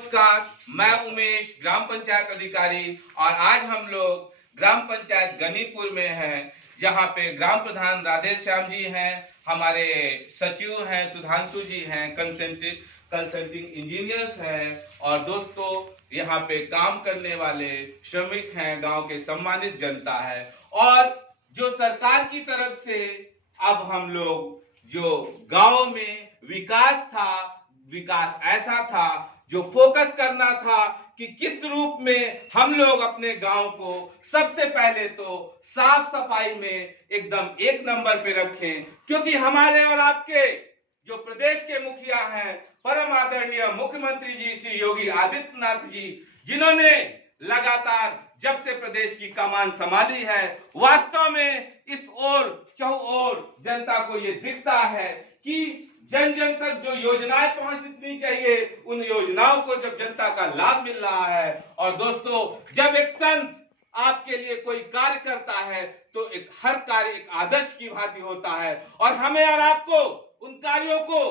नमस्कार, मैं उमेश, ग्राम पंचायत अधिकारी। और आज हम लोग ग्राम पंचायत गनीपुर में हैं, जहां पे ग्राम प्रधान राधे श्याम जी हैं, हमारे सचिव हैं सुधांशु जी हैं, कंसल्टिंग इंजीनियर्स हैं, और दोस्तों यहाँ पे काम करने वाले श्रमिक हैं, गांव के सम्मानित जनता है। और जो सरकार की तरफ से अब हम लोग जो गांव में विकास था, विकास ऐसा था जो फोकस करना था कि किस रूप में हम लोग अपने गांव को सबसे पहले तो साफ सफाई में एकदम एक नंबर पे रखें, क्योंकि हमारे और आपके जो प्रदेश के मुखिया हैं, परम आदरणीय मुख्यमंत्री जी श्री योगी आदित्यनाथ जी, जिन्होंने लगातार जब से प्रदेश की कमान संभाली है, वास्तव में इस ओर चहुओर जनता को ये दिखता है कि जन जन तक जो योजनाएं पहुंचनी चाहिए, उन योजनाओं को जब जनता का लाभ मिल रहा है। और दोस्तों, जब एक संत आपके लिए कोई कार्य करता है तो एक हर कार्य एक आदर्श की भांति होता है, और हमें और आपको उन कार्यों को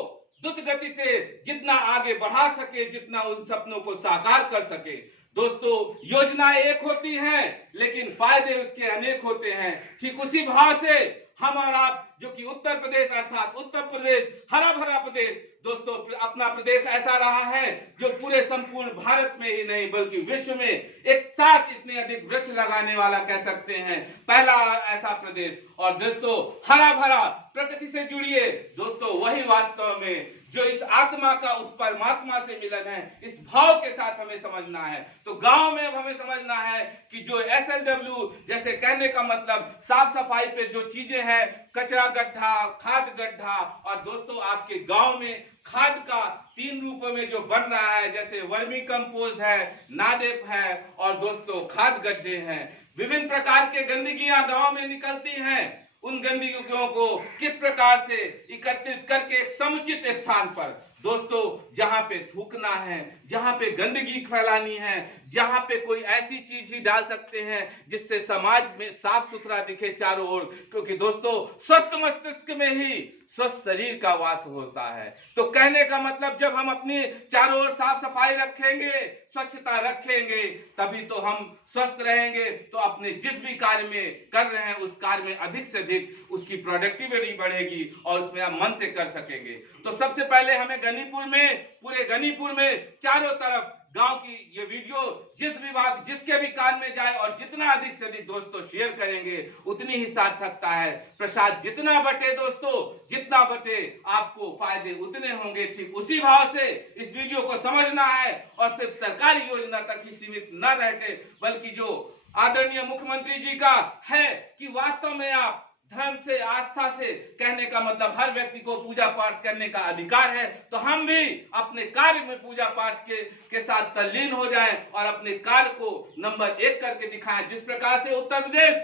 द्रुत गति से जितना आगे बढ़ा सके, जितना उन सपनों को साकार कर सके। दोस्तों, योजनाएं एक होती हैं लेकिन फायदे उसके अनेक होते हैं। ठीक उसी भाव से हम और आप, जो कि उत्तर प्रदेश अर्थात उत्तर प्रदेश हरा भरा प्रदेश, दोस्तों अपना प्रदेश ऐसा रहा है जो पूरे संपूर्ण भारत में ही नहीं बल्कि विश्व में एक साथ इतने अधिक वृक्ष लगाने वाला कह सकते हैं, पहला ऐसा प्रदेश। और दोस्तों, हरा भरा प्रकृति से जुड़िए दोस्तों, वही वास्तव में जो इस आत्मा का उस परमात्मा से मिलन है, इस भाव के साथ हमें समझना है। तो गांव में अब हमें समझना है कि जो SLW जैसे कहने का मतलब साफ सफाई पे जो चीजें हैं, कचरा गड्ढा, खाद गड्ढा, और दोस्तों आपके गांव में खाद का 3 रूपों में जो बन रहा है, जैसे वर्मी कंपोस्ट है, नाडेप है, और दोस्तों खाद गड्ढे हैं। विभिन्न प्रकार के गंदगियां गांव में निकलती हैं, उन गंदगियों को किस प्रकार से एकत्रित करके एक समुचित स्थान पर, दोस्तों जहां पे थूकना है, जहां पे गंदगी फैलानी है, जहां पे कोई ऐसी चीज ही डाल सकते हैं जिससे समाज में साफ सुथरा दिखे चारों ओर, क्योंकि दोस्तों स्वस्थ मस्तिष्क में ही स्वस्थ शरीर का वास होता है। तो कहने का मतलब, जब हम अपनी चारों ओर साफ सफाई रखेंगे, स्वच्छता रखेंगे, तभी तो हम स्वस्थ रहेंगे। तो अपने जिस भी कार्य में कर रहे हैं, उस कार्य में अधिक से अधिक उसकी प्रोडक्टिविटी बढ़ेगी और उसमें आप मन से कर सकेंगे। तो सबसे पहले हमें गनीपुर में, पूरे गनीपुर में चारों तरफ गांव की ये वीडियो जिसके भी कान में जाए, और जितना अधिक से अधिक दोस्तों शेयर करेंगे, उतनी ही सार्थकता है। प्रसाद जितना बटे दोस्तों, जितना बटे आपको फायदे उतने होंगे। ठीक उसी भाव से इस वीडियो को समझना है, और सिर्फ सरकारी योजना तक ही सीमित न रहते, बल्कि जो आदरणीय मुख्यमंत्री जी का है कि वास्तव में आप धर्म से, आस्था से, कहने का मतलब हर व्यक्ति को पूजा पाठ करने का अधिकार है, तो हम भी अपने कार्य में पूजा पाठ के साथ तल्लीन हो जाएं और अपने कार्य को नंबर 1 करके दिखाएं। जिस प्रकार से उत्तर प्रदेश,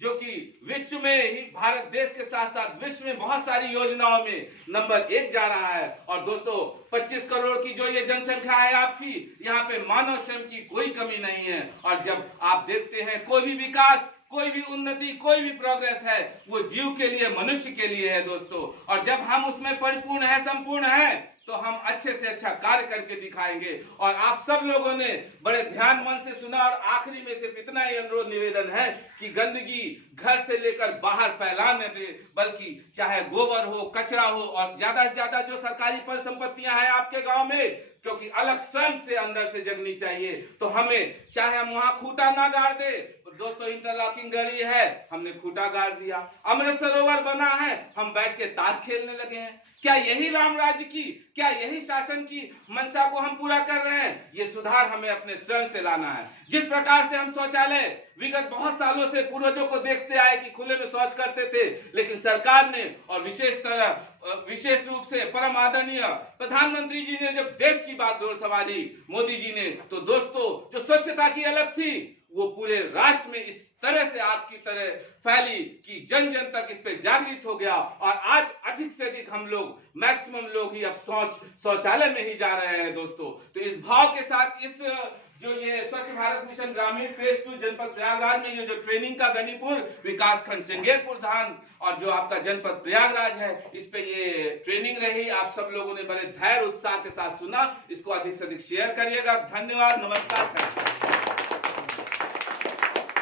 जो कि विश्व में ही, भारत देश के साथ साथ विश्व में बहुत सारी योजनाओं में नंबर 1 जा रहा है। और दोस्तों 25 करोड़ की जो ये जनसंख्या है आपकी, यहाँ पे मानव श्रम की कोई कमी नहीं है। और जब आप देखते हैं कोई भी विकास, कोई भी उन्नति, कोई भी प्रोग्रेस है, वो जीव के लिए, मनुष्य के लिए है दोस्तों। और जब हम उसमें परिपूर्ण है, संपूर्ण है, तो हम अच्छे से अच्छा कार्य करके दिखाएंगे। और आप सब लोगों ने बड़े ध्यान मन से सुना, और आखिरी में सिर्फ इतना ही अनुरोध निवेदन है कि गंदगी घर से लेकर बाहर फैलाने दे, बल्कि चाहे गोबर हो, कचरा हो, और ज्यादा से ज्यादा जो सरकारी परिसंपत्तियां हैं आपके गांव में, क्योंकि अलग स्वयं से अंदर से जगनी चाहिए। तो हमें, चाहे हम वहां खूंटा ना गाड़ दे, दोस्तों इंटरलॉकिंग गली है, हमने खूंटा गाड़ दिया, अमृत सरोवर बना है, हम बैठ के ताश खेलने लगे हैं। क्या यही राम राज्य की, क्या यही शासन की मंशा को हम पूरा कर रहे हैं? ये सुधार हमें अपने स्वयं से लाना है। जिस प्रकार से हम शौचालय विगत बहुत सालों से पूर्वजों को देखते आए कि खुले में शौच करते थे, लेकिन सरकार ने, और विशेष रूप से परम आदरणीय प्रधानमंत्री जी ने जब देश की बागडोर संभाली, मोदी जी ने, तो दोस्तों जो स्वच्छता की अलग थी, वो पूरे राष्ट्र में इस तरह से आग की तरह फैली कि जन जन तक इस पे जागृत हो गया। और आज अधिक से अधिक हम लोग, मैक्सिमम लोग ही अब शौचालय में ही जा रहे हैं दोस्तों। तो इस भाव के साथ इस जो ये स्वच्छ भारत मिशन ग्रामीण फेज 2 जनपद प्रयागराज में ये जो ट्रेनिंग का गनीपुर विकास खंड सिंगेरपुर धाम और जो आपका जनपद प्रयागराज है, इस पे ये ट्रेनिंग रही। आप सब लोगों ने बड़े धैर्य उत्साह के साथ सुना। इसको अधिक से अधिक शेयर करिएगा। धन्यवाद, नमस्कार।